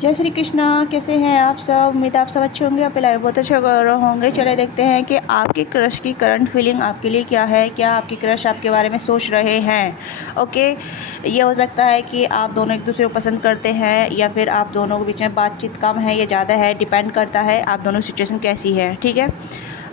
जय श्री कृष्णा। कैसे हैं आप सब? उम्मीद है आप सब अच्छे होंगे, आपके लाइफ बहुत अच्छे होंगे। चले देखते हैं कि आपके क्रश की करंट फीलिंग आपके लिए क्या है। क्या आपकी क्रश आपके बारे में सोच रहे हैं? ओके, ये हो सकता है कि आप दोनों एक दूसरे को पसंद करते हैं या फिर आप दोनों के बीच में बातचीत कम है या ज़्यादा है, डिपेंड करता है आप दोनों की सिचुएशन कैसी है। ठीक है,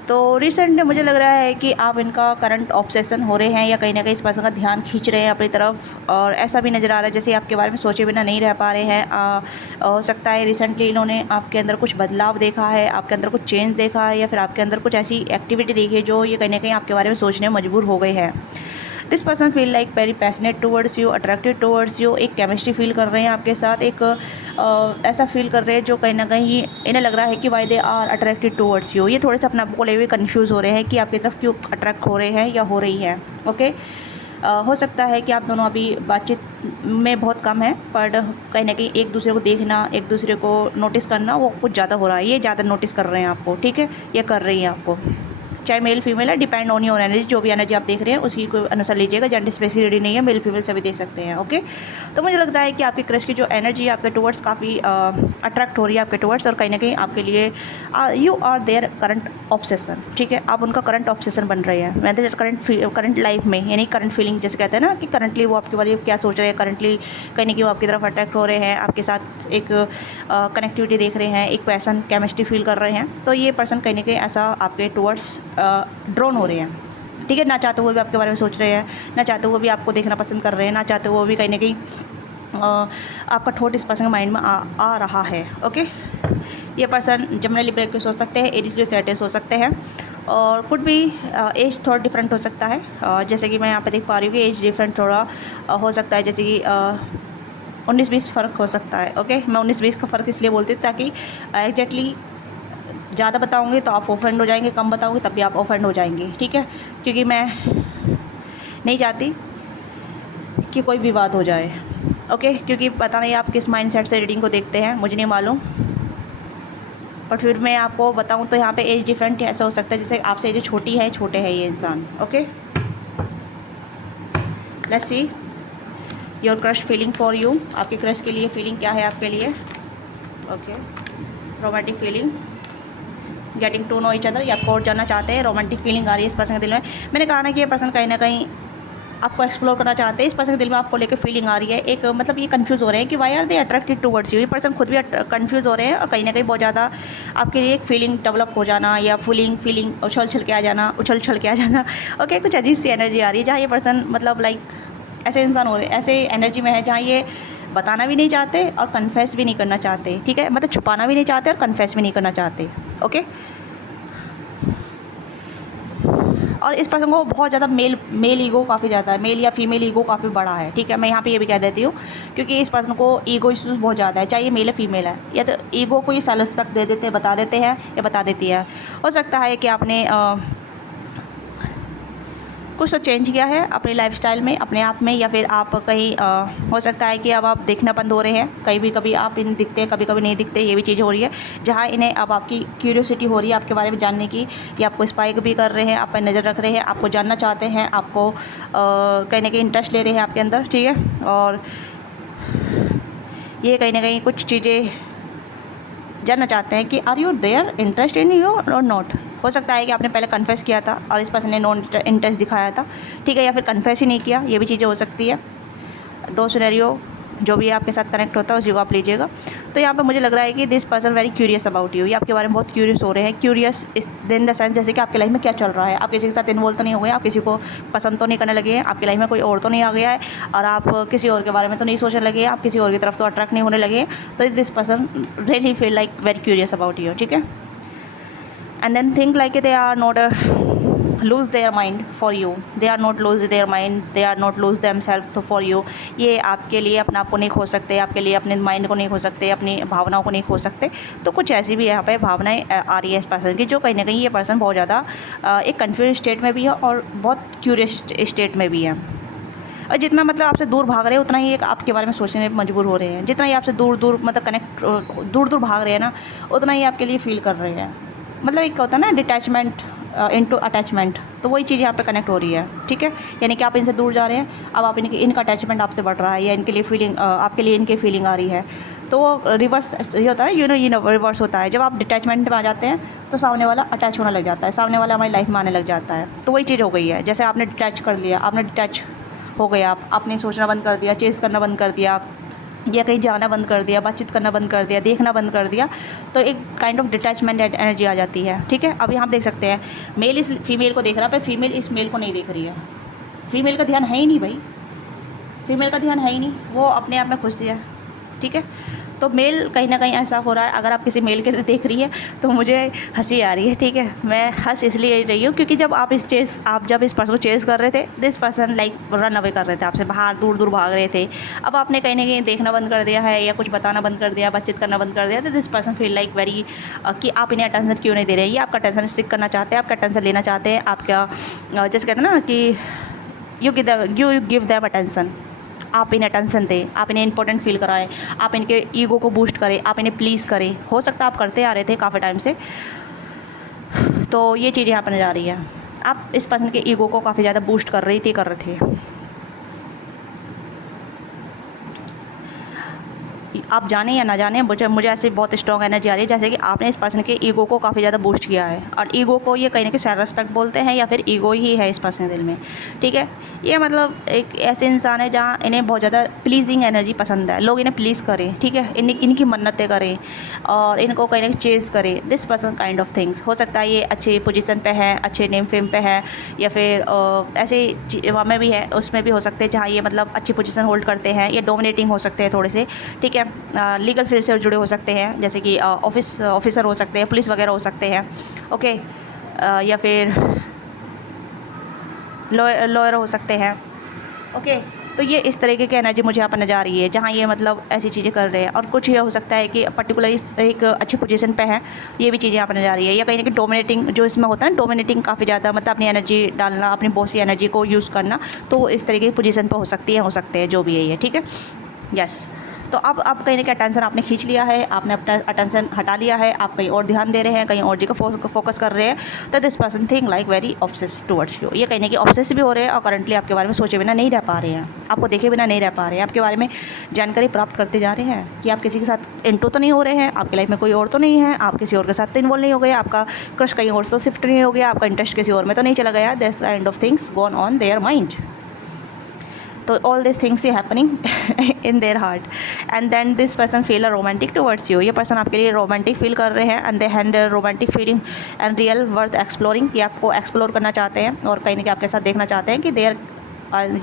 तो रिसेंट में मुझे लग रहा है कि आप इनका करंट ऑब्सेशन हो रहे हैं या कहीं ना कहीं इस पर्सन का ध्यान खींच रहे हैं अपनी तरफ, और ऐसा भी नज़र आ रहा है जैसे आपके बारे में सोचे बिना नहीं रह पा रहे हैं। हो सकता है रिसेंटली इन्होंने आपके अंदर कुछ बदलाव देखा है, आपके अंदर कुछ चेंज देखा है या फिर आपके अंदर कुछ ऐसी एक्टिविटी देखी है जो ये कहीं ना कहीं आपके बारे में सोचने में मजबूर हो गए हैं। This person feel like very passionate towards you, attracted towards you. एक केमिस्ट्री फील कर रहे हैं आपके साथ, एक ऐसा फील कर रहे हैं जो कहीं ना कहीं इन्हें लग रहा है कि why they are attracted towards you. ये थोड़े से अपने आप को ले हुए कन्फ्यूज़ हो रहे हैं कि आपकी तरफ क्यों अट्रैक्ट हो रहे हैं या हो रही है। ओके, हो सकता है कि आप दोनों अभी बातचीत में बहुत कम है, पर कहीं ना कहीं एक दूसरे को देखना, एक दूसरे को नोटिस करना वो कुछ ज़्यादा हो रहा है। ये ज़्यादा नोटिस कर रहे हैं आपको, ठीक है, ये कर रही हैं आपको। चाहे मेल फीमेल है, डिपेंड ऑन योर एनर्जी। जो भी एनर्जी आप देख रहे हैं उसी को अनुसार लीजिएगा। जेंडर स्पेसिफिसिटी नहीं है, मेल फीमेल सभी दे सकते हैं। ओके, तो मुझे लगता है कि आपके क्रश की जो एनर्जी है आपके टुवर्ड्स काफ़ी अट्रैक्ट हो रही है आपके टुवर्ड्स, और कहीं ना कहीं आपके लिए you are their current obsession. ठीक है, आप उनका करंट ऑब्सेशन बन रहे हैं। मैं करंट लाइफ में, यानी करंट फीलिंग जैसे कहते हैं ना, कि करंटली वो आपके बारे में क्या सोच रहे हैं, करंटली कहीं ना कहीं वो आपकी तरफ अट्रैक्ट हो रहे हैं, आपके साथ एक कनेक्टिविटी देख रहे हैं, एक पैसन केमिस्ट्री फील कर रहे हैं। तो ये पर्सन कहीं ना कहीं ऐसा आपके टुवर्ड्स ड्रोन हो रहे हैं। ठीक है, ना चाहते हुए भी आपके बारे में सोच रहे हैं, ना चाहते हुए भी आपको देखना पसंद कर रहे हैं, ना चाहते हुए भी कहीं ना कहीं आपका थॉट इस पर्सन के माइंड में आ रहा है। ओके, ये पर्सन जनरली ब्रेक पे सोच सकते हैं, एज सेटेस हो सकते हैं, और कुछ भी एज थोड़ा डिफरेंट हो सकता है। जैसे कि मैं यहाँ पे देख पा रही हूँ कि एज डिफरेंट थोड़ा हो सकता है, जैसे कि 19-20 फ़र्क हो सकता है। ओके, मैं 19-20 का फ़र्क इसलिए बोलती हूँ ताकि एग्जैक्टली ज़्यादा बताऊँगी तो आप ऑफेंड हो जाएंगे, कम बताऊँगी तब भी आप ऑफेंड हो जाएंगे। ठीक है, क्योंकि मैं नहीं चाहती कि कोई विवाद हो जाए। ओके, क्योंकि पता नहीं आप किस माइंडसेट से रीडिंग को देखते हैं, मुझे नहीं मालूम, पर फिर मैं आपको बताऊं तो यहाँ पे एज डिफरेंट ऐसा हो सकता है जैसे आपसे एज छोटी है, छोटे है ये इंसान। Okay, let's see your crush feeling for you. आपके क्रश के लिए फीलिंग क्या है आपके लिए? Okay, romantic feeling, getting to know each other, या आपको और जानना चाहते हैं, रोमांटिक फीलिंग आ रही है इस पर्सन के दिल में। मैंने कहा ना कि ये पर्सन कहीं ना कहीं आपको एक्सप्लोर करना चाहते हैं। इस पर्सन के दिल में आपको लेकर फीलिंग आ रही है, एक मतलब ये कंफ्यूज हो रहे हैं कि why are they attracted towards you. ये पर्सन खुद भी कंफ्यूज हो रहे हैं, और कहीं ना कहीं बहुत ज़्यादा आपके लिए एक फीलिंग डेवलप हो जाना, या फीलिंग उछल के आ जाना, उछल के आ जाना। ओके, कुछ अजीब सी एनर्जी आ रही है जहाँ ये पर्सन मतलब लाइक ऐसे इंसान हो रहे, ऐसे एनर्जी में है जहाँ ये बताना भी नहीं चाहते और कन्फेस भी नहीं करना चाहते। ठीक है, मतलब छुपाना भी नहीं चाहते और कन्फेस भी नहीं करना चाहते। ओके, और इस पर्सन को बहुत ज़्यादा मेल ईगो काफ़ी ज़्यादा है, मेल या फीमेल ईगो काफ़ी बड़ा है। ठीक है, मैं यहाँ पे ये भी कह देती हूँ क्योंकि इस पर्सन को ईगो इश्यूज बहुत ज़्यादा है, चाहे ये मेल है फीमेल है, या तो ईगो को ये सेल्फ रिस्पेक्ट दे देते, बता देते हैं या बता देती है। हो सकता है कि आपने कुछ तो चेंज किया है अपनी लाइफस्टाइल में, अपने आप में, या फिर आप कहीं हो सकता है कि अब आप देखना बंद हो रहे हैं। कहीं भी कभी आप इन दिखते हैं, कभी कभी नहीं दिखते, ये भी चीज़ हो रही है जहाँ इन्हें अब आपकी क्यूरियोसिटी हो रही है आपके बारे में जानने की। ये आपको स्पाइक भी कर रहे हैं, आप पर नज़र रख रहे हैं, आपको जानना चाहते हैं, आपको कहीं ना कहीं इंटरेस्ट ले रहे हैं आपके अंदर। ठीक है, और ये कहीं ना कहीं कुछ चीज़ें जानना चाहते हैं कि are you their interest in you और नॉट। हो सकता है कि आपने पहले कन्फेस किया था और इस पर्सन ने नॉन इंटरेस्ट दिखाया था। ठीक है, या फिर कन्फेस ही नहीं किया, ये भी चीज़ें हो सकती है। दो सिनेरियो जो भी आपके साथ कनेक्ट होता है उसी को आप लीजिएगा। तो यहाँ पे मुझे लग रहा है कि this person very curious about you. ये आपके बारे में बहुत क्यूरियस हो रहे हैं। क्यूरियस इन द सेंस जैसे कि आपकी लाइफ में क्या चल रहा है, आप किसी के साथ इन्वॉल्व तो नहीं हो गए, आप किसी को पसंद तो नहीं करने लगे हैं, आपकी लाइफ में कोई और तो नहीं आ गया है, और आप किसी और के बारे में तो नहीं सोचने लगे हैं, आप किसी और की तरफ तो अट्रैक्ट नहीं होने लगे हैं। तो this person really feel like very curious about you. ठीक है, and then think like they are not lose their mind for you, they are not lose their mind, they are not lose themselves for you। ये आपके लिए अपने आप को नहीं खो सकते, आपके लिए अपने माइंड को नहीं खो सकते, अपनी भावनाओं को नहीं खो सकते। तो कुछ ऐसी भी यहाँ पे भावनाएं आ रही है इस पर्सन की, जो कहीं ना कहीं ये पर्सन बहुत ज़्यादा एक कन्फ्यूज स्टेट में भी है और बहुत क्यूरियस स्टेट में भी है। और जितना मतलब आपसे दूर भाग रहे हैं उतना ही एक आपके बारे में सोचने में मजबूर हो रहे हैं। जितना ही आपसे दूर दूर मतलब दूर दूर भाग रहे हैं ना, उतना ही आपके लिए फील कर रहे हैं। मतलब एक होता है ना डिटैचमेंट इनटू अटैचमेंट, तो वही चीज़ यहाँ पे कनेक्ट हो रही है। ठीक है, यानी कि आप इनसे दूर जा रहे हैं, अब आप इनका अटैचमेंट आपसे बढ़ रहा है, या इनके लिए फीलिंग आपके लिए इनकी फीलिंग आ रही है। तो वो रिवर्स ये होता है, रिवर्स होता है। जब आप डिटैचमेंट में आ जाते हैं तो सामने वाला अटैच होने लग जाता है, सामने वाला हमारी लाइफ में आने लग जाता है। तो वही चीज़ हो गई है, जैसे आपने डिटैच कर लिया, आपने डिटैच हो गया, आपने सोचना बंद कर दिया, चेज़ करना बंद कर दिया, या कहीं जाना बंद कर दिया, बातचीत करना बंद कर दिया, देखना बंद कर दिया, तो एक काइंड ऑफ डिटैचमेंट एनर्जी आ जाती है। ठीक है, अब यहाँ आप देख सकते हैं मेल इस फीमेल को देख रहा है, पर फीमेल इस मेल को नहीं देख रही है। फीमेल का ध्यान है ही नहीं भाई, फीमेल का ध्यान है ही नहीं, वो अपने आप में खुश है। ठीक है, तो मेल कहीं ना कहीं ऐसा हो रहा है। अगर आप किसी मेल के देख रही है तो मुझे हंसी आ रही है। ठीक है, मैं हंस इसलिए रही हूँ क्योंकि जब आप जब इस पर्सन को चेस कर रहे थे, this person like run away कर रहे थे, आपसे बाहर दूर दूर भाग रहे थे। अब आपने कहीं ना कहीं देखना बंद कर दिया है या कुछ बताना बंद कर दिया, बातचीत करना बंद कर दिया, तो this person feel like very कि आप इन्हें अटेंशन क्यों नहीं दे रहे हैं, ये आपका अटेंशन स्टिक करना चाहते हैं, आपका अटेंशन लेना चाहते हैं। आपका जैसे कहते हैं ना कि यू गिव देम अटेंशन, आप इन्हें अटेंशन दें, आप इन्हें इंपॉर्टेंट फील कराएं, आप इनके ईगो को बूस्ट करें, आप इन्हें प्लीज़ करें। हो सकता है आप करते आ रहे थे काफ़ी टाइम से, तो ये चीज़ यहाँ पर नज़र आ रही है। आप इस पर्सन के ईगो को काफ़ी ज़्यादा बूस्ट कर रहे थे। आप जाने या ना जाने, मुझे ऐसे बहुत स्ट्रॉन्ग एनर्जी आ रही है जैसे कि आपने इस पर्सन के ईगो को काफ़ी ज़्यादा बूस्ट किया है। और ईगो को ये कहीं ना कहीं सेल्फ रिस्पेक्ट बोलते हैं, या फिर ईगो ही है इस पर्सन के दिल में। ठीक है, ये मतलब एक ऐसे इंसान है जहाँ इन्हें बहुत ज़्यादा प्लीजिंग एनर्जी पसंद है, लोग इन्हें प्लीज़ करें। ठीक है, इनकी मन्नतें करें और इनको कहीं ना कहीं चेज़ करें, this person kind of things. हो सकता है ये अच्छे पोजीशन पे है, अच्छे नेम फेम पे है, या फिर ऐसे वहाँ में भी है, उसमें भी हो सकते हैं जहाँ ये मतलब अच्छी पोजीशन होल्ड करते हैं, या डोमिनेटिंग हो सकते हैं थोड़े से। ठीक है, लीगल फील्ड से जुड़े हो सकते हैं, जैसे कि ऑफिसर हो सकते हैं, पुलिस वगैरह हो सकते हैं। ओके, या फिर लॉयर हो सकते हैं। ओके, तो ये इस तरीके की एनर्जी मुझे यहाँ पर नज़र आ रही है जहाँ ये मतलब ऐसी चीज़ें कर रहे हैं। और कुछ ये हो सकता है कि पर्टिकुलरली एक अच्छी पोजीशन पे है, ये भी चीज़ें यहाँ पर नज़र आ रही है। या कहीं ना कहीं डोमिनेटिंग जो इसमें होता है, डोमिनेटिंग काफ़ी ज़्यादा मतलब अपनी एनर्जी डालना, अपनी बॉसी एनर्जी को यूज़ करना, तो इस तरीके की पोजीशन पर हो सकते हैं जो भी है ये। ठीक है, यस। तो अब कहीं ना कहीं अटेंशन आपने खींच लिया है, आपने अपना अटेंशन हटा लिया है, आप कहीं और ध्यान दे रहे हैं, कहीं और जगह फोकस कर रहे हैं। तो this person think like very obsess towards you, ये कहीं ना कहीं ऑब्सेस भी हो रहे हैं और करंटली आपके बारे में सोचे बिना नहीं रह पा रहे हैं, आपको देखे बिना नहीं रह पा रहे हैं, आपके बारे में जानकारी प्राप्त करते जा रहे हैं कि आप किसी के साथ इंटू तो नहीं हो रहे हैं, आपकी लाइफ में कोई और तो नहीं है, आप किसी और के साथ तो इन्वॉल्व नहीं हो गए, आपका क्रश कहीं और तो शिफ्ट नहीं हो गया, आपका इंटरेस्ट किसी और में तो नहीं चला गया। This kind of things gone on their mind. तो ऑल दिस थिंग्स ही happening in their heart, and then this person feel a romantic towards you. ये पर्सन आपके लिए रोमांटिक फील कर रहे हैं, and they hand romantic feeling and real worth exploring, कि आपको एक्सप्लोर करना चाहते हैं और कहीं ना कहीं आपके साथ देखना चाहते हैं कि their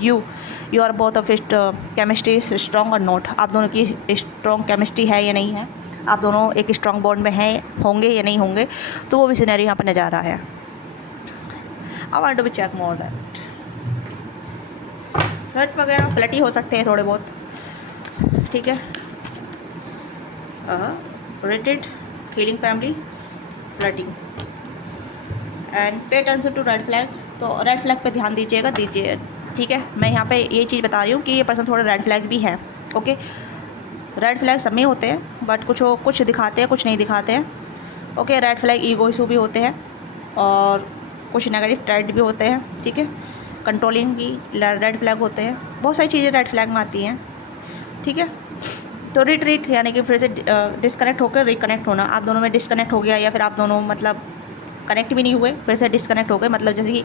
you are both of chemistry strong और नॉट, आप दोनों की स्ट्रॉन्ग केमिस्ट्री है या नहीं है, आप दोनों एक स्ट्रॉन्ग बॉन्ड में हैं, होंगे या नहीं होंगे, तो वो भी सिनेरियो यहाँ पर नज़र आ रहा है। I want to be check more that flirt वगैरह फ्लर्टी हो सकते हैं थोड़े बहुत। ठीक है, rated healing family flirting and pay attention to red flag. तो रेड फ्लैग पे ध्यान दीजिए। ठीक है, मैं यहाँ पे ये चीज़ बता रही हूँ कि ये पर्सन थोड़े रेड फ्लैग भी हैं। ओके, रेड फ्लैग सब में होते हैं, बट कुछ दिखाते हैं, कुछ नहीं दिखाते हैं। Okay, red flag ego issue भी होते हैं और कुछ नेगेटिव ट्रेड भी होते हैं। ठीक है, कंट्रोलिंग भी रेड फ्लैग होते हैं, बहुत सारी चीज़ें रेड फ्लैग में आती हैं। ठीक है, तो रिट्रीट यानी कि फिर से डिस्कनेक्ट होकर रिकनेक्ट होना, आप दोनों में डिस्कनेक्ट हो गया, या फिर आप दोनों मतलब कनेक्ट भी नहीं हुए, फिर से डिस्कनेक्ट हो गए, मतलब जैसे कि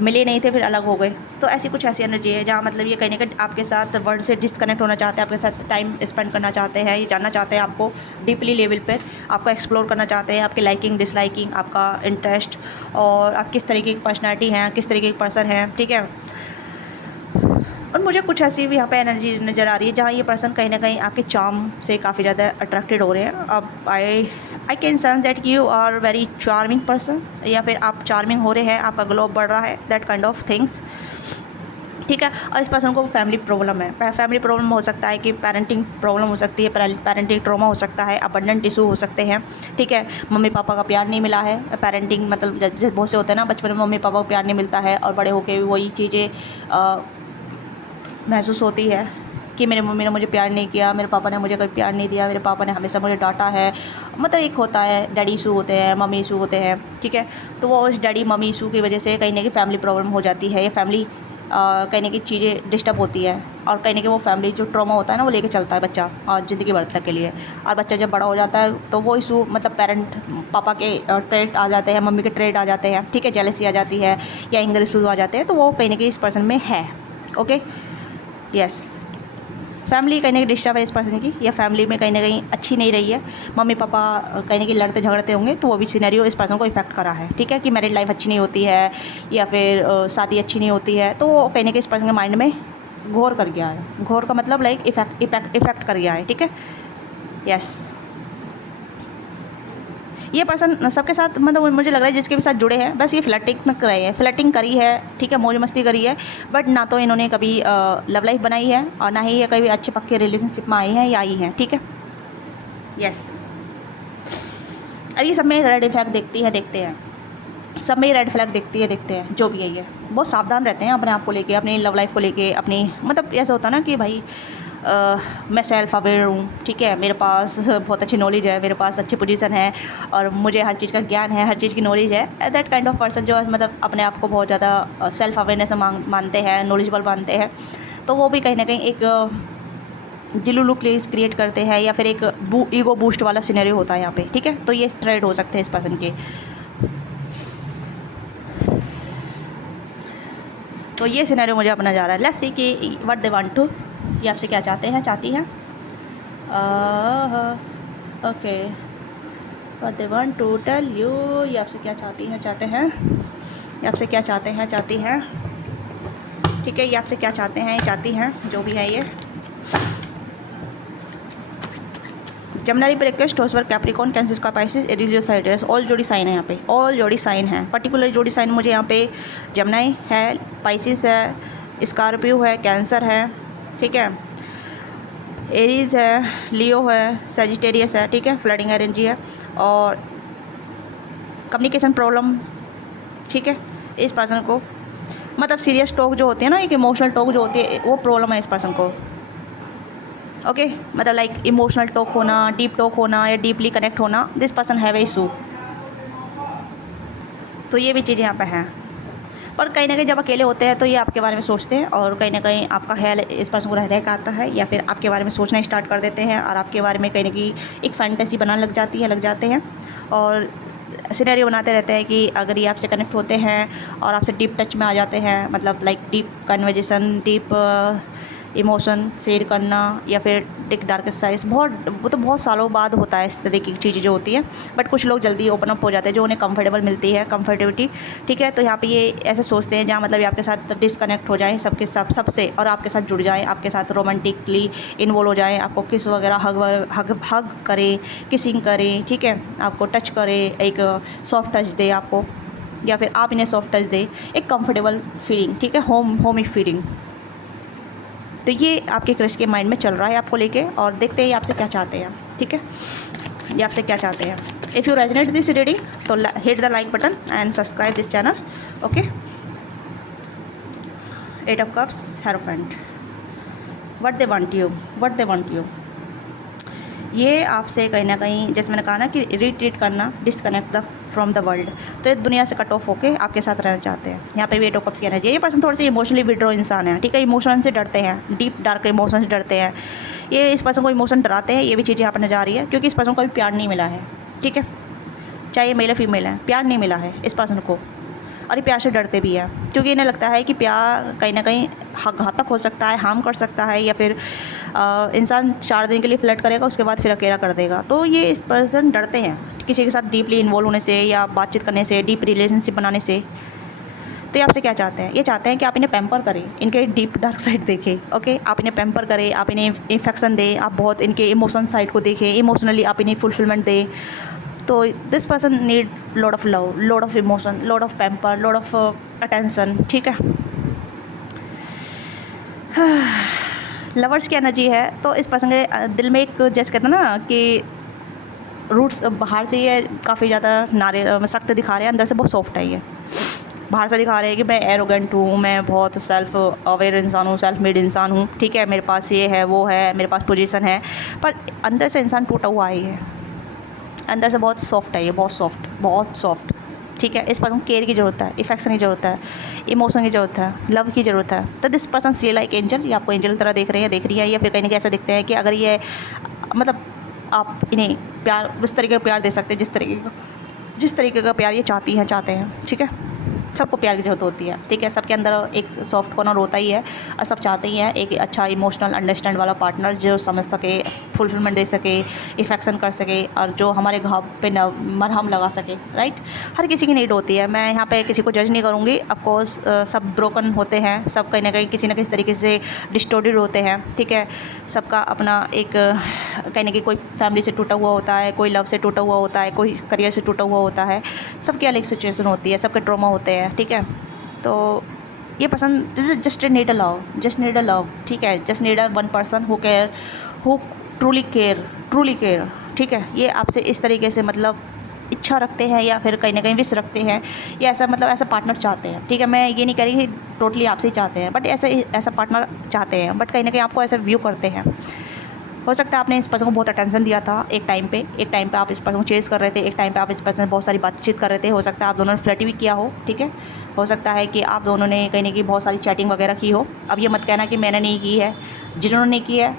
मिले नहीं थे फिर अलग हो गए। तो ऐसी एनर्जी है जहाँ मतलब ये कहीं ना कहीं आपके साथ वर्ड से डिस्कनेक्ट होना चाहते हैं, आपके साथ टाइम स्पेंड करना चाहते हैं, ये जानना चाहते हैं आपको डीपली लेवल पे, आपको एक्सप्लोर करना चाहते हैं, आपकी लाइकिंग डिसलाइकिंग, आपका इंटरेस्ट, और आप किस तरीके की पर्सनैलिटी हैं, किस तरीके की पर्सन हैं। ठीक है, और मुझे कुछ ऐसी भी यहाँ पे एनर्जी नज़र आ रही है जहाँ ये पर्सन कहीं ना कहीं आपके चार्म से काफ़ी ज़्यादा अट्रैक्टेड हो रहे हैं। अब I can sense that you are very charming person, या फिर आप चार्मिंग हो रहे हैं, आपका ग्लो बढ़ रहा है, दैट काइंड ऑफ थिंग्स। ठीक है, और इस पर्सन को फैमिली प्रॉब्लम है, फैमिली प्रॉब्लम हो सकता है कि पेरेंटिंग प्रॉब्लम हो सकती है, पेरेंटिंग ट्रॉमा हो सकता है, अबंडेंट इशू हो सकते हैं। ठीक है, मम्मी पापा का प्यार नहीं मिला है, पेरेंटिंग मतलब जैसे बहुत से होते हैं ना, बचपन में मम्मी पापा को प्यार नहीं मिलता है और बड़े होकर भी वही चीज़ें महसूस होती है कि मेरे मम्मी ने मुझे प्यार नहीं किया, मेरे पापा ने मुझे कभी प्यार नहीं दिया, मेरे पापा ने हमेशा मुझे डांटा है। मतलब एक होता है डैडी इशू होते हैं, मम्मी इशू होते हैं। ठीक है, तो वो उस डैडी मम्मी इशू की वजह से कहीं ना कहीं फैमिली प्रॉब्लम हो जाती है, या फैमिली कहीं ना कहीं चीज़ें डिस्टर्ब होती है। और कहीं ना कहीं वो फैमिली जो ट्रॉमा होता है ना वो लेके चलता है बच्चा और ज़िंदगी भर तक के लिए। और बच्चा जब बड़ा हो जाता है तो वो इशू मतलब पेरेंट पापा के ट्रेट आ जाते हैं, मम्मी के ट्रेट आ जाते हैं, ठीक है, जेलसी आ जाती है या एंगर इशूज आ जाते हैं, तो वो कहीं ना कहीं इस पर्सन में है। ओके, यस, फैमिली कहीं ना कहीं डिस्टर्ब है इस पर्सन की, या फैमिली में कहीं ना कहीं अच्छी नहीं रही है, मम्मी पापा कहीं ना कहीं लड़ते झगड़ते होंगे, तो वो भी सिनेरियो इस पर्सन को इफेक्ट करा है, ठीक है, कि मैरिड लाइफ अच्छी नहीं होती है या फिर शादी अच्छी नहीं होती है, तो वो कहीं ना कहीं इस पर्सन के माइंड में घोर कर गया है। घोर का मतलब लाइक इफेक्ट कर गया है, ठीक है, यस। ये पर्सन सबके साथ मतलब मुझे लग रहा है जिसके भी साथ जुड़े हैं बस ये फ्लर्टिंग कर रहे हैं, फ्लर्टिंग करी है, ठीक है, मौज मस्ती करी है, बट ना तो इन्होंने कभी लव लाइफ बनाई है और ना ही ये कभी अच्छे पक्के रिलेशनशिप में आई हैं या आई हैं, ठीक है, यस। और ये सब में रेड फ्लैग देखते हैं, सब में रेड फ्लैग देखते हैं जो भी है ये बहुत सावधान रहते हैं अपने आप को लेके, अपनी लव लाइफ को लेके, अपनी मतलब ऐसा होता है ना कि भाई मैं सेल्फ अवेयर हूँ, ठीक है, मेरे पास बहुत अच्छी नॉलेज है, मेरे पास अच्छी पोजीशन है और मुझे हर चीज़ का ज्ञान है, हर चीज़ की नॉलेज है। दैट काइंड ऑफ पर्सन जो मतलब अपने आप को बहुत ज़्यादा सेल्फ अवेयरनेस मानते हैं, नॉलेजेबल मानते हैं, तो वो भी कहीं ना कहीं एक जिलुलू क्रिएट करते हैं या फिर एक ईगो बूस्ट वाला सिनेरियो होता है यहाँ पे, ठीक है। तो ये ट्रेड हो सकते हैं इस पर्सन के। तो ये सिनेरियो मुझे अपना जा रहा है। लेट्स सी कि व्हाट दे वांट टू, ये आपसे क्या चाहते हैं, चाहती हैं। Okay, what they want to tell you, ये आपसे क्या चाहती हैं, चाहते हैं, ये आपसे क्या चाहते हैं, चाहती हैं, ठीक है, ये आपसे क्या चाहते हैं, चाहती हैं, जो भी है ये। जमनारी पर रिक्वेस्ट होस्ट पर Capricorn, Cancer, Scorpio, Aries, sides, all जोड़ी साइन है यहाँ पे, ऑल जोड़ी साइन है। पर्टिकुलर जोड़ी साइन मुझे यहाँ पे जमनाई है, पाइसिस है, स्कॉर्पियो है, कैंसर है, ठीक है, एरीज है, लियो है, सजिटेरियस है, ठीक है, फ्लडिंग एनर्जी है और कम्युनिकेशन प्रॉब्लम, ठीक है, इस पर्सन को मतलब सीरियस टॉक जो होती है ना, एक इमोशनल टॉक जो होती है वो प्रॉब्लम है इस पर्सन को। ओके, मतलब लाइक इमोशनल टॉक होना, डीप टॉक होना या डीपली कनेक्ट होना, this person have a issue. तो ये भी चीज़ यहाँ पे हैं, पर कहीं ना कहीं जब अकेले होते हैं तो ये आपके बारे में सोचते हैं और कहीं ना कहीं आपका ख्याल इस पर्सन को रह का आता है या फिर आपके बारे में सोचना स्टार्ट कर देते हैं और आपके बारे में कहीं ना कहीं एक फैंटेसी बनाने लग जाते हैं और सिनेरियो बनाते रहते हैं कि अगर ये आपसे कनेक्ट होते हैं और आपसे डीप टच में आ जाते हैं, मतलब like deep conversation, deep emotion share करना या फिर एक डार्क साइज, वो तो बहुत सालों बाद होता है इस तरीके की चीज़ें जो होती हैं, बट कुछ लोग जल्दी ओपन अप हो जाते हैं जो उन्हें कंफर्टेबल मिलती है, कंफर्टेबिलिटी, ठीक है। तो यहाँ पे ये ऐसे सोचते हैं जहाँ मतलब ये आपके साथ डिसकनेक्ट हो जाएँ सबसे और आपके साथ जुड़ जाएँ, आपके साथ रोमांटिकली इन्वॉल्व हो जाएँ, आपको किस वगैरह हग करें, किसिंग करें, ठीक है, आपको टच करें, एक सॉफ्ट टच दे आपको या फिर आप इन्हें सॉफ्ट टच दे, एक कंफर्टेबल फीलिंग, ठीक है, होमी फीलिंग। तो ये आपके क्रश के माइंड में चल रहा है आपको लेके और देखते हैं ये आपसे क्या चाहते हैं, ठीक है, ये आपसे क्या चाहते हैं। If you resonate this reading तो hit the like button and subscribe this channel. Okay, 8 of Cups, Hierophant, what they want you, ये आपसे कहीं ना कहीं जैसे मैंने कहा ना कि रिट्रीट करना, डिसकनेक्ट फ्रॉम द वर्ल्ड, तो ये दुनिया से कट ऑफ होकर आपके साथ रहना चाहते हैं। यहाँ पे भी 8 of Cups की एनर्जी है। ये पर्सन थोड़े से इमोशनली विड्रॉ इंसान है, ठीक है, इमोशन से डरते हैं, डीप डार्क इमोशन से डरते हैं, ये इस पर्सन को इमोशन डराते हैं। ये भी चीज़ यहाँ पर नजर आ रही है क्योंकि इस पर्सन को अभी प्यार नहीं मिला है, ठीक है, चाहे मेल या फीमेल है, प्यार नहीं मिला है इस पर्सन को और ये प्यार से डरते भी हैं क्योंकि इन्हें लगता है कि प्यार कहीं ना कहीं घातक हो सकता है, हार्म कर सकता है या फिर इंसान 4 दिन के लिए फ्लर्ट करेगा उसके बाद फिर अकेला कर देगा। तो ये इस पर्सन डरते हैं किसी के साथ डीपली इन्वॉल्व होने से या बातचीत करने से, डीप रिलेशनशिप बनाने से। तो ये आपसे क्या चाहते हैं, ये चाहते हैं कि आप इन्हें पैम्पर करें, इनके डीप डार्क साइड देखें। ओके, आप इन्हें पैम्पर करें, आप इन्हें इन्फेक्शन दें, आप बहुत इनके इमोशन साइड को देखें, इमोशनली आप इन्हें फुलफिलमेंट दें। तो this person need lot of love, lot of emotion, lot of pamper, lot of attention, ठीक है। लवर्स की एनर्जी है तो इस पर्सन के दिल में एक जैसे कहते हैं ना कि रूट्स बाहर से ये काफ़ी ज़्यादा सख्त दिखा रहे हैं, अंदर से बहुत सॉफ्ट है। ये बाहर से दिखा रहे हैं कि मैं एरोगेंट हूँ, मैं बहुत सेल्फ अवेयर इंसान हूँ, सेल्फ मेड इंसान हूँ, ठीक है, मेरे पास ये है वो है, मेरे पास पोजीशन है, पर अंदर से इंसान टूटा हुआ है। ये अंदर से बहुत सॉफ्ट है, ये बहुत सॉफ्ट, ठीक है। इस पर्सन को केयर की ज़रूरत है, इफेक्शन की ज़रूरत है, इमोशन की ज़रूरत है, लव की ज़रूरत है। तो this person see like angel, ये आपको एंजल की तरह देख रहे हैं, देख रही है, या फिर कहीं ना कहीं ऐसा दिखते हैं कि अगर ये मतलब आप इन्हें प्यार उस तरीके का प्यार दे सकते हैं जिस तरीके का प्यार ये चाहते हैं, ठीक है। सबको प्यार की ज़रूरत होती है, ठीक है। सबके अंदर एक सॉफ्ट कॉर्नर होता ही है और सब चाहते ही हैं एक अच्छा इमोशनल अंडरस्टैंड वाला पार्टनर जो समझ सके, फुलफिलमेंट दे सके, इफेक्शन कर सके और जो हमारे घाव पे मरहम लगा सके, राइट। हर किसी की नीड होती है, मैं यहाँ पे किसी को जज नहीं करूँगी। ऑफकोर्स सब ब्रोकन होते हैं, सब कहीं ना कहीं किसी न किसी तरीके से डिस्टोर्टेड होते हैं, ठीक है। सबका अपना एक कहीं ना कहीं कोई फैमिली से टूटा हुआ होता है, कोई लव से टूटा हुआ होता है, कोई करियर से टूटा हुआ होता है, सबकी अलग सिचुएशन होती है, सबके ट्रॉमा होते हैं, ठीक है। तो ये पसंद this is just need a love, ठीक है। Just need a one person who truly care, ठीक है। ये आपसे इस तरीके से मतलब इच्छा रखते हैं या फिर कहीं ना कहीं विश रखते हैं या ऐसा पार्टनर चाहते हैं, ठीक है। मैं ये नहीं कह रही कि टोटली आपसे ही चाहते हैं, बट ऐसा पार्टनर चाहते हैं, बट कहीं ना कहीं आपको ऐसा व्यू करते हैं। हो सकता है आपने इस पर्सन को बहुत अटेंशन दिया था एक टाइम पे आप इस पर्सन को चेज़ कर रहे थे, एक टाइम पे आप इस पर्सन से बहुत सारी बातचीत कर रहे थे। हो सकता है आप दोनों ने फ्लर्ट भी किया हो, ठीक है। हो सकता है कि आप दोनों ने कहीं ना कहीं बहुत सारी चैटिंग वगैरह की हो। अब ये मत कहना कि मैंने नहीं की है, जिन्होंने नहीं की है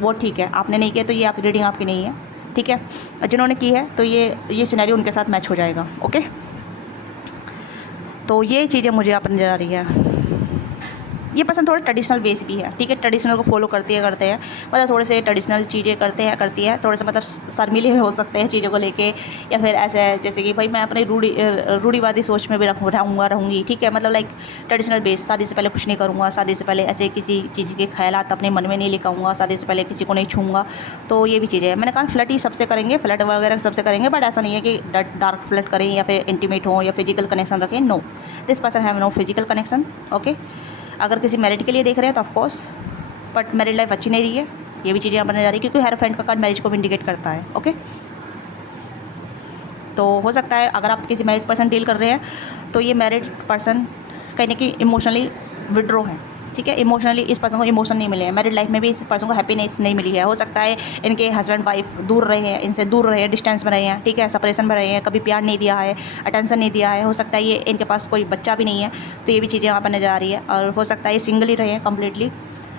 वो ठीक है, आपने नहीं किया तो ये आपकी रीडिंग आपकी नहीं है, ठीक है। जिन्होंने की है तो ये सिनेरियो उनके साथ मैच हो जाएगा, ओके। तो ये चीज़ें मुझे आप नज़र आ रही है। ये पर्सन थोड़ा ट्रेडिशनल बेस भी है, ठीक है। ट्रेडिशनल को फॉलो करते हैं, मतलब थोड़े से ट्रेडिशनल चीज़ें करती है, थोड़े से मतलब शर्मीले हो सकते हैं चीज़ों को लेके, या फिर ऐसे जैसे कि भाई मैं अपनी रूढ़िवादी सोच में भी रहूँगी, ठीक है। मतलब लाइक ट्रेडिशनल बेस, शादी से पहले कुछ नहीं करूँगा, शादी से पहले ऐसे किसी चीज़ के ख्यालात अपने मन में नहीं लेकर आऊँगा, शादी से पहले किसी को नहीं छूँगा। तो ये भी चीज़ें हैं। मैंने कहा फ्लर्ट ही सबसे करेंगे, फ्लर्ट वगैरह सबसे करेंगे, बट ऐसा नहीं है कि डार्क फ्लर्ट करें या फिर इंटीमेट हो या फिजिकल कनेक्शन रखें, no. This person have no physical connection, okay. अगर किसी मैरिड के लिए देख रहे हैं तो ऑफकोर्स, बट मैरिड लाइफ अच्छी नहीं रही है, ये भी चीज़ें यहाँ बनने जा रही है, क्योंकि हेरोफेंट का कार्ड मैरिज को भी इंडिकेट करता है, ओके। तो हो सकता है अगर आप किसी मैरिड पर्सन डील कर रहे हैं तो ये मैरिड पर्सन कहीं ना कहीं इमोशनली विड्रॉ है, ठीक है। इमोशनली इस पर्सन को इमोशन नहीं मिले हैं, मैरिड लाइफ में भी इस पर्सन को हैप्पीनेस नहीं मिली है। हो सकता है इनके हस्बैंड वाइफ दूर रहे हैं, इनसे दूर रहे हैं, डिस्टेंस में रहे हैं, ठीक है, सेपरेशन में रहे हैं, कभी प्यार नहीं दिया है, अटेंशन नहीं दिया है। हो सकता है ये इनके पास कोई बच्चा भी नहीं है, तो ये भी चीज़ें वहाँ पर नजर आ रही है। और हो सकता है ये सिंगल ही रहे हैं कम्प्लीटली,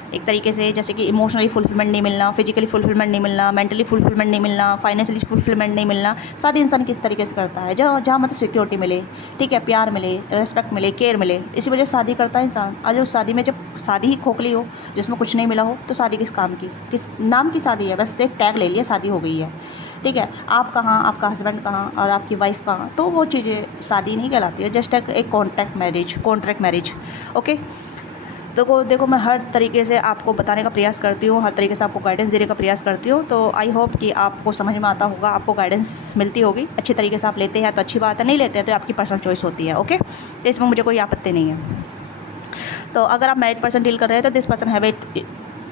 एक तरीके से, जैसे कि इमोशनली फुलफिलमेंट नहीं मिलना, फिजिकली फुलफिलमेंट नहीं मिलना, मेंटली फुलफिलमेंट नहीं मिलना, फाइनेंशियली फुलफिलमेंट नहीं मिलना। शादी इंसान किस तरीके से करता है, जहाँ मतलब सिक्योरिटी मिले, ठीक है, प्यार मिले, रेस्पेक्ट मिले, केयर मिले, इसी वजह से शादी करता है इंसान। और जो शादी में, जब शादी ही खोखली हो, जिसमें कुछ नहीं मिला हो, तो शादी किस काम की, किस नाम की शादी है, बस एक टैग ले लिया, शादी हो गई है, ठीक है। आप कहाँ, आपका हस्बैंड कहाँ और आपकी वाइफ कहाँ, तो वो चीज़ें शादी नहीं कहलाती है, जस्ट एक कॉन्ट्रैक्ट मैरिज, ओके। तो देखो मैं हर तरीके से आपको बताने का प्रयास करती हूँ, हर तरीके से आपको गाइडेंस देने का प्रयास करती हूँ। तो आई होप कि आपको समझ में आता होगा, आपको गाइडेंस मिलती होगी, अच्छी तरीके से आप लेते हैं तो अच्छी बात है, नहीं लेते हैं तो आपकी पर्सनल चॉइस होती है, ओके। तो इसमें मुझे कोई आपत्ति नहीं है। तो अगर आप मैरिड पर्सन डील कर रहे हैं तो this person have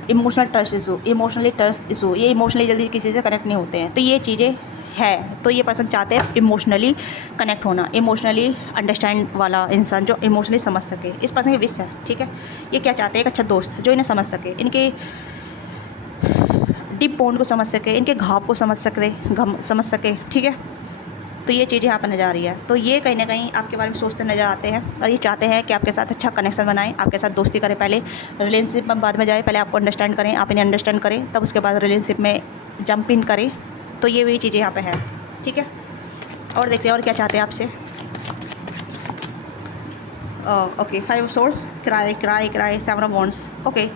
emotionally trust issue, ये इमोशनली जल्दी किसी से कनेक्ट नहीं होते हैं, तो ये चीज़ें है। तो ये पर्सन चाहते हैं इमोशनली कनेक्ट होना, इमोशनली अंडरस्टैंड वाला इंसान जो इमोशनली समझ सके। इस पर्सन की विश है, ठीक है। ये क्या चाहते हैं, एक अच्छा दोस्त जो इन्हें समझ सके, इनके डीप बॉन्ड को समझ सके, इनके घाव को समझ सके, ठीक है। तो ये चीज़ें यहाँ पर नज़र आ रही है। तो ये कहीं ना कहीं आपके बारे में सोचते नज़र आते हैं और ये चाहते हैं कि आपके साथ अच्छा कनेक्शन बनाएं, आपके साथ दोस्ती करें, पहले रिलेशनशिप में बाद में जाए, पहले आपको अंडरस्टैंड करें, आप इन्हें अंडरस्टैंड करें, तब उसके बाद रिलेशनशिप में जंप इन करें। तो ये वही चीज़ें यहाँ पे है, ठीक है। और देखते हैं और क्या चाहते हैं आपसे। ओके, 5 ऑफ सोर्ड्स, किराए, 7 ऑफ वॉन्ड्स, ओके।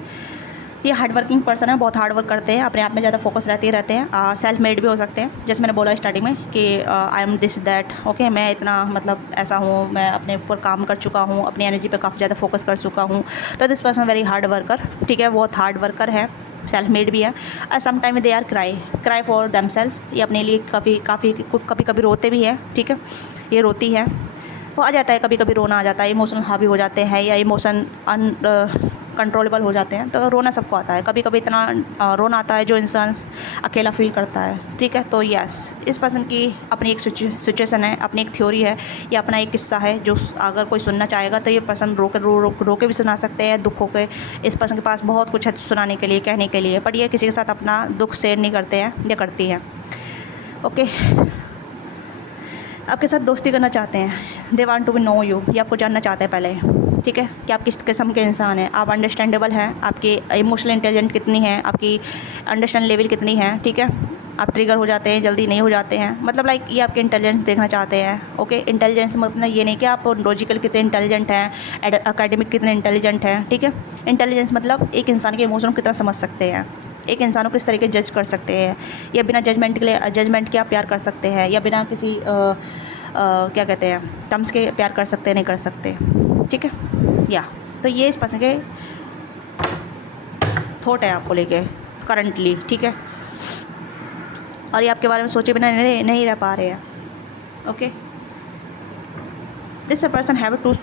ये हार्ड वर्किंग पर्सन है, बहुत हार्ड वर्क करते हैं, अपने आप में ज़्यादा फोकस रहते हैं, सेल्फ मेड भी हो सकते हैं, जैसे मैंने बोला स्टार्टिंग में कि I am this that, okay. मैं इतना मतलब ऐसा हूँ, मैं अपने ऊपर काम कर चुका हूँ, अपनी एनर्जी पे काफ़ी ज़्यादा फोकस कर चुका हूँ। तो this person very hard worker, ठीक है, बहुत हार्ड वर्कर है, सेल्फ मेड भी है। Some time they are cry for them self, ये अपने लिए कभी रोते भी हैं, ठीक है। ये रोती है, वो आ जाता है, कभी कभी रोना आ जाता है, इमोशनल हावी हो जाते हैं या इमोशन कंट्रोलेबल हो जाते हैं, तो रोना सबको आता है, कभी कभी इतना रोना आता है जो इंसान अकेला फील करता है, ठीक है। तो यस, इस पर्सन की अपनी एक सिचुएशन है, अपनी एक थ्योरी है, या अपना एक किस्सा है जो अगर कोई सुनना चाहेगा तो ये पर्सन रो के भी सुना सकते हैं, दुखों के। इस पर्सन के पास बहुत कुछ है सुनाने के लिए, कहने के लिए, बट ये किसी के साथ अपना दुख शेयर नहीं करते हैं या करती हैं, ओके। आपके साथ दोस्ती करना चाहते हैं, they want to be know you, ये आपको जानना चाहते हैं पहले, ठीक है, कि आप किस किस्म के इंसान हैं, आप अंडरस्टैंडेबल हैं, आपकी इमोशनल इंटेलिजेंट कितनी है, आपकी अंडरस्टैंड लेवल कितनी है, ठीक है, आप ट्रिगर हो जाते हैं, जल्दी नहीं हो जाते हैं, मतलब लाइक ये आपके इंटेलिजेंस देखना चाहते हैं। ओके, इंटेलिजेंस मतलब ये नहीं कि आप लॉजिकल कितने इंटेलिजेंट हैं, एकेडमिक कितने इंटेलिजेंट हैं, ठीक है। इंटेलिजेंस मतलब एक इंसान के इमोशन को कितना समझ सकते हैं, एक इंसान को किस तरीके जज कर सकते हैं, या बिना जजमेंट के आप प्यार कर सकते हैं, या बिना किसी क्या कहते हैं टर्म्स के प्यार कर सकते हैं, नहीं कर सकते, ठीक है। या तो ये इस पर्सन के थॉट है आपको लेके करंटली, ठीक है, और ये आपके बारे में सोचे बिना नहीं रह पा रहे हैं। Okay, this person have two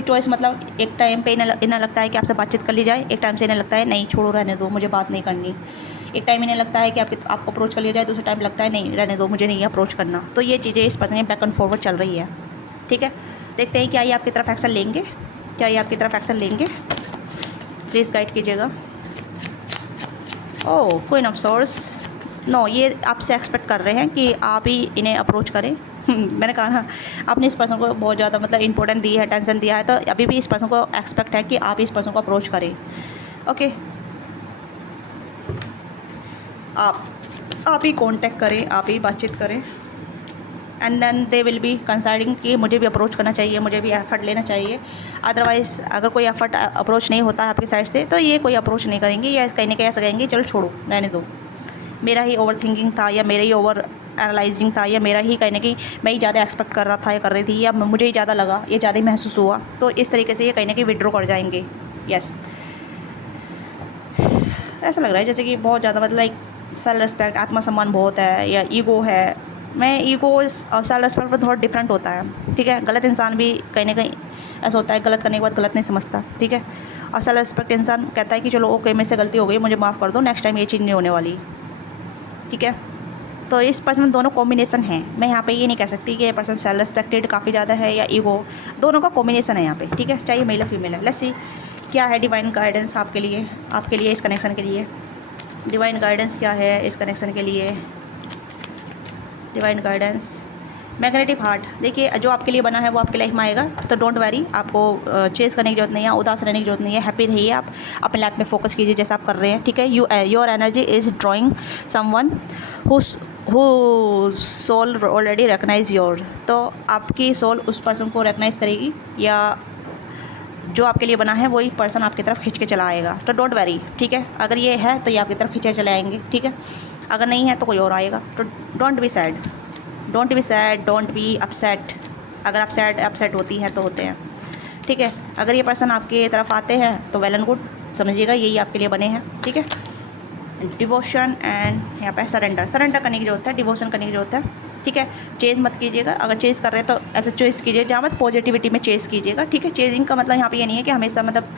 choice मतलब एक टाइम पे इन्हें लगता है कि आपसे बातचीत कर ली जाए, एक टाइम से इन्हें लगता है नहीं छोड़ो रहने दो, मुझे बात नहीं करनी। एक टाइम इन्हें लगता है कि आपको अप्रोच कर लिया जाए, दूसरे टाइम लगता है नहीं रहने दो, मुझे नहीं अप्रोच करना। तो ये चीज़ें इस पर्सन में बैक एंड फॉरवर्ड चल रही है, ठीक है। देखते हैं क्या ये आपकी तरफ एक्शन लेंगे, क्या ये आपकी तरफ एक्शन लेंगे, प्लीज़ गाइड कीजिएगा। ओह, क्वीन ऑफ सोर्स, नो, ये आपसे एक्सपेक्ट कर रहे हैं कि आप ही इन्हें अप्रोच करें। मैंने कहा ना, आपने इस पर्सन को बहुत ज़्यादा मतलब इंपॉर्टेंस दी है, टेंशन दिया है, तो अभी भी इस पर्सन को एक्सपेक्ट है कि आप इस पर्सन को अप्रोच करें। ओके, आप ही कांटेक्ट करें, आप ही बातचीत करें, and then they will be considering कि मुझे भी अप्रोच करना चाहिए, मुझे भी एफर्ट लेना चाहिए। अदरवाइज़ अगर कोई एफर्ट अप्रोच नहीं होता है आपकी साइड से, तो ये कोई अप्रोच नहीं करेंगे, या कहीं ना कहीं ऐसा कहेंगे चलो छोड़ो रहने दो, मेरा ही ओवर थिंकिंग था, या मेरा ही ओवर एनालाइजिंग था, या मेरा ही कहीं ना कहीं मैं ही ज़्यादा एक्सपेक्ट कर रहा था या कर रही थी, या मुझे ही ज़्यादा लगा, ये ज़्यादा ही महसूस हुआ, तो इस तरीके से ये कहीं ना कहीं विड्रॉ कर जाएंगे। यस, ऐसा लग रहा है जैसे कि बहुत ज़्यादा मतलब लाइक सेल्फ रिस्पेक्ट, आत्मसम्मान बहुत है, या ईगो है। मैं ईगो और सेल्फ रिस्पेक्ट पर थोड़ा डिफरेंट होता है, ठीक है। गलत इंसान भी कहीं ना कहीं ऐसा होता है, गलत करने के बाद गलत नहीं समझता, ठीक है। और सेल्फ रिस्पेक्ट इंसान कहता है कि चलो ओके, मेरे से गलती हो गई, मुझे माफ़ कर दो, नेक्स्ट टाइम ये चीज़ नहीं होने वाली, ठीक है। तो इस पर्सन में दोनों कॉम्बिनेशन है, मैं यहाँ पे ये नहीं कह सकती कि ये पर्सन सेल्फ रिस्पेक्टेड काफ़ी ज़्यादा है या ईगो, दोनों का कॉम्बिनेशन है यहाँ पे, ठीक है, चाहे मेल या फीमेल है। लेट्स सी क्या है डिवाइन गाइडेंस आपके लिए इस कनेक्शन के लिए। डिवाइन गाइडेंस क्या है इस कनेक्शन के लिए? डिवाइन गाइडेंस, मैग्नेटिक हार्ट, देखिए जो आपके लिए बना है वो आपकी लाइफ में आएगा, तो डोंट वरी, आपको चेस करने की जरूरत नहीं है, उदास रहने की जरूरत नहीं है, हैप्पी रहिए, आप अपने लाइफ में फोकस कीजिए जैसा आप कर रहे हैं, ठीक है। Your energy is drawing someone who soul already recognise your, तो आपकी सोल उस पर्सन को रिकग्नाइज करेगी, या जो आपके लिए बना है वही पर्सन आपकी तरफ खींच के चला आएगा, तो डोंट वरी, ठीक है। अगर ये है तो ये आपकी तरफ खींचे चले आएंगे, ठीक है। अगर नहीं है तो कोई और आएगा, तो don't be sad, don't be upset. अगर आप अपसेट होती हैं तो होते हैं, ठीक है। अगर ये पर्सन आपके तरफ आते हैं तो वेल एंड गुड, समझिएगा यही आपके लिए बने हैं, ठीक है। डिवोशन एंड यहाँ पे सरेंडर करने की जरूरत है, डिवोशन करने की जरूरत है, ठीक है। चेज़ मत कीजिएगा, अगर चेज़ कर रहे हैं तो ऐसे चेज़ कीजिए जहाँ मत पॉजिटिविटी में चेज़ कीजिएगा, ठीक है। चेजिंग का मतलब यहाँ पे ये नहीं है कि हमेशा मतलब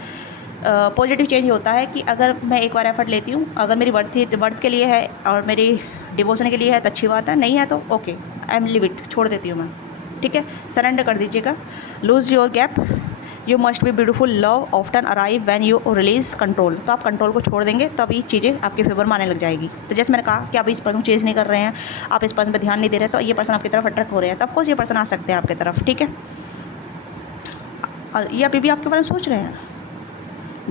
पॉजिटिव चेंज होता है कि अगर मैं एक बार एफर्ट लेती हूँ, अगर मेरी वर्थ के लिए है और मेरी डिवोशन के लिए है तो अच्छी बात है, नहीं है तो okay, I am live it, छोड़ देती हूँ मैं, ठीक है। सरेंडर कर दीजिएगा। Lose your gap, you must be beautiful, love often arrive when you release control, तो आप कंट्रोल को छोड़ देंगे तभी चीज़ें आपके फेवर में आने लग जाएगी। तो जैसे मैंने कहा कि आप इस पर्सन चेज़ नहीं कर रहे हैं, आप इस पर्सन पर ध्यान नहीं दे रहे, तो ये पर्सन आपकी तरफ अट्रैक्ट हो रहे हैं, तो ऑफकोर्स ये पर्सन आ सकते हैं आपकी तरफ, ठीक है। और ये अभी भी आपके बारे में सोच रहे हैं।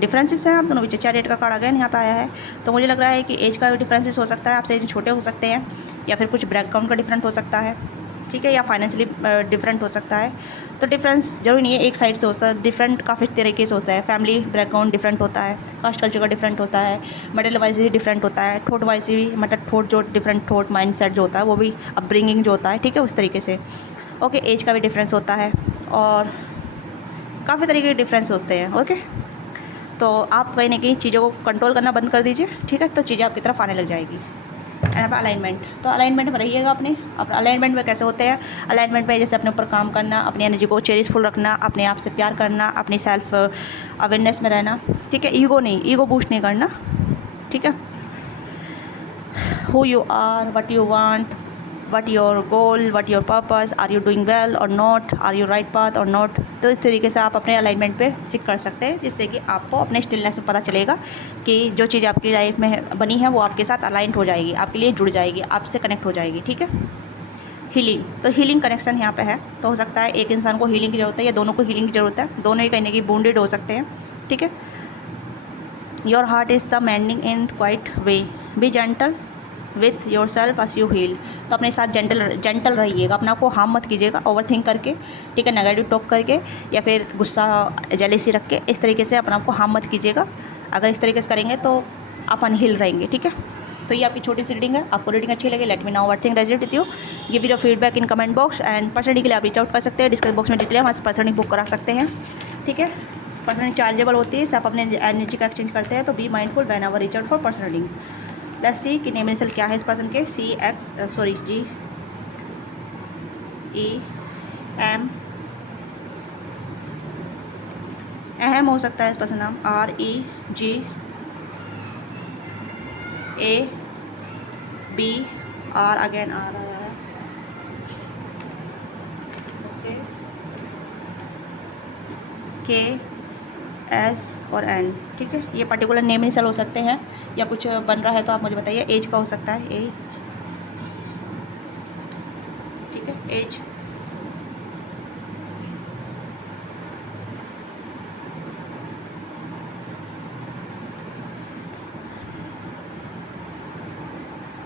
डिफरेंसेस हैं आप दोनों बीच, चैरियट का कार्ड अगेन यहाँ पे आया है, तो मुझे लग रहा है कि एज का भी डिफरेंसेस हो सकता है, आपसे एज छोटे हो सकते हैं, या फिर कुछ बैकग्राउंड का डिफरेंट हो सकता है, ठीक है, या फाइनेंशियली डिफरेंट हो सकता है। तो डिफरेंस जरूरी नहीं है एक साइड से होता है, डिफरेंट काफ़ी तरीके से होता है। फैमिली बैकग्राउंड डिफरेंट होता है, कास्ट कल्चर का डिफरेंट होता है, मेडल वाइज भी डिफरेंट होता है, थॉट वाइज भी, मतलब थॉट जो डिफरेंट थॉट माइंड सेट जो होता है वो भी अपब्रिंगिंग जो होता है, ठीक है, उस तरीके से। ओके, एज का भी डिफरेंस होता है, और काफ़ी तरीके के डिफरेंस होते हैं, ओके। तो आप कहीं ना कहीं चीज़ों को कंट्रोल करना बंद कर दीजिए, ठीक है, तो चीज़ें आपकी तरफ आने लग जाएगी। एंड अलाइनमेंट, तो अलाइनमेंट में रहिएगा अपने। अब अलाइनमेंट में कैसे होते हैं? अलाइनमेंट में जैसे अपने ऊपर काम करना, अपनी एनर्जी को चेरिशफुल रखना, अपने आप से प्यार करना, अपनी सेल्फ अवेयरनेस में रहना, ठीक है। ईगो नहीं, ईगो बूस्ट नहीं करना, ठीक है। Who you are, what you want, what your goal, what your purpose, are you doing well और not, are you right path और नॉट। तो इस तरीके से आप अपने अलाइनमेंट पे सीख कर सकते हैं, जिससे कि आपको अपने स्टिलनेस में पता चलेगा कि जो चीज़ आपकी लाइफ में बनी है वो आपके साथ अलाइंड हो जाएगी, आपके लिए जुड़ जाएगी, आपसे कनेक्ट हो जाएगी, ठीक है। हीलिंग, तो हीलिंग कनेक्शन यहाँ पे है। तो हो सकता है एक इंसान को हीलिंग की ज़रूरत है या दोनों को हीलिंग की ज़रूरत है, दोनों ही कहीं ना कहीं वुंडेड हो सकते हैं, ठीक है। Your heart is the mending in quiet way, be gentle with yourself as you heal. तो अपने साथ जेंटल रहिएगा, अपने आप को हार्म मत कीजिएगा ओवर थिंक करके, ठीक है, नेगेटिव टॉक करके या फिर गुस्सा जेलेसी रख के, इस तरीके से अपने आप को हार्म मत कीजिएगा। अगर इस तरीके से करेंगे तो आप अनहील रहेंगे, ठीक है। तो ये आपकी छोटी सी रीडिंग है। आपको रीडिंग अच्छी लगी, let me know what thing resonate with you. Give your feedback in comment box and personally के लिए आप रीच आउट कर सकते हैं। डिस्क्रिप्शन बॉक्स में डिटेल है, वहाँ से पर्सनली बुक करा सकते हैं, ठीक है। पर्सनली चार्जेबल होती है, आप अपने एनर्जी का एक्सचेंज करते हैं। तो be mindful when ever reach out for personal reading. Let's see कि नेम इनिशियल क्या है इस पर्सन के। G E M, अहम हो सकता है इस पर्सन नाम। REG A B R again R KS और N, ठीक है। ये पर्टिकुलर नेम इनिशियल हो सकते हैं या कुछ बन रहा है तो आप मुझे बताइए। एज का हो सकता है, एज, ठीक है, एज।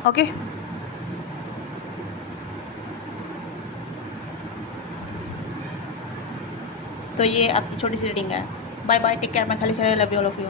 ओके, तो ये आपकी छोटी सी रीडिंग है। बाय बाय, टेक केयर, मैं खाली love you all of you.